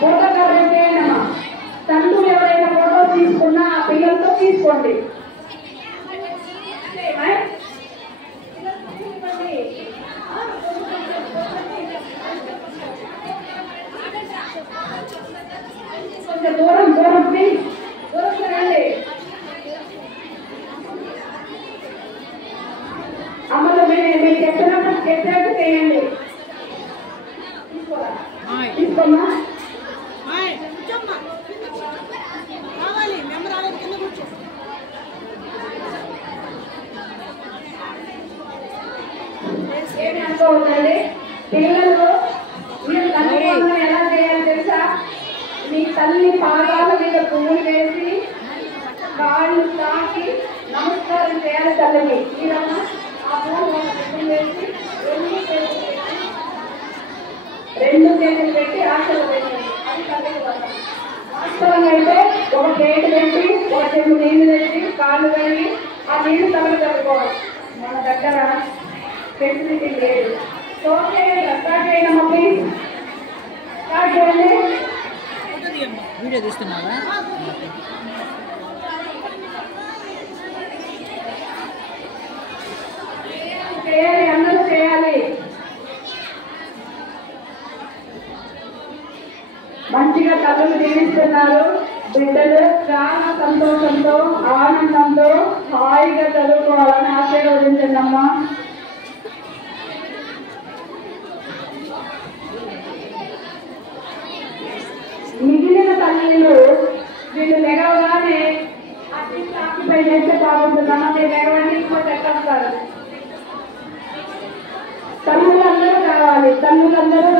Photo coverage చేయండి అమ్మా. తండ్రులు ఎవరైనా ఫోటో తీసుకున్నా ఆ పిల్లలతో తీసుకోండి. కొంచెం దూరం దూరం ప్లీజ్, దూరం రండి. అమ్మలు మీరు చెప్పినప్పుడు చెప్పినట్టు చేయండి. తీసుకోమ్మా. ఏమి అనుకోవద్దండి పిల్లలు. మీరు తల్లి ఎలా చేయాలి తెలుసా? మీ తల్లి పాదాల మీద పువ్వులు వేసి కాళ్ళు తాకి నమస్కారం చేయాలి తల్లిని. మీరమ్మా ఆ పువ్వులు వేసి రెండు చేతులు పెట్టి ఆశలు పెట్టండి. అది తల్లికి వస్తాం. వాస్తవంగా అయితే ఒక ప్లేట్ పెట్టి ఒక చెంబు నీళ్లు పెట్టి కాళ్ళు కడిగి ఆ నీళ్లు తలకు చదువుకోవాలి. మన దగ్గర ఫెసిలిటీ లేదు. స్టార్ట్ చేయండి ప్లీజ్. స్టార్ట్ చేయండి. వీడియో తీస్తున్నావా? చేయాలి, అందరూ చేయాలి. మంచిగా తల్లులు జీవిస్తున్నారు. బిడ్డలు చాలా సంతోషంతో ఆనందంతో హాయిగా చదువుకోవాలని ఆశీర్వదించండి అమ్మా. మిగిలిన తల్లిలు వీళ్ళు లెగవగానే ఆక్యుపై చేస్తే బాగుంటుందమ్మా. మీరు లెగవండి, ఇంకో చెక్కొస్తారు. తల్లులందరూ రావాలి, తల్లులందరూ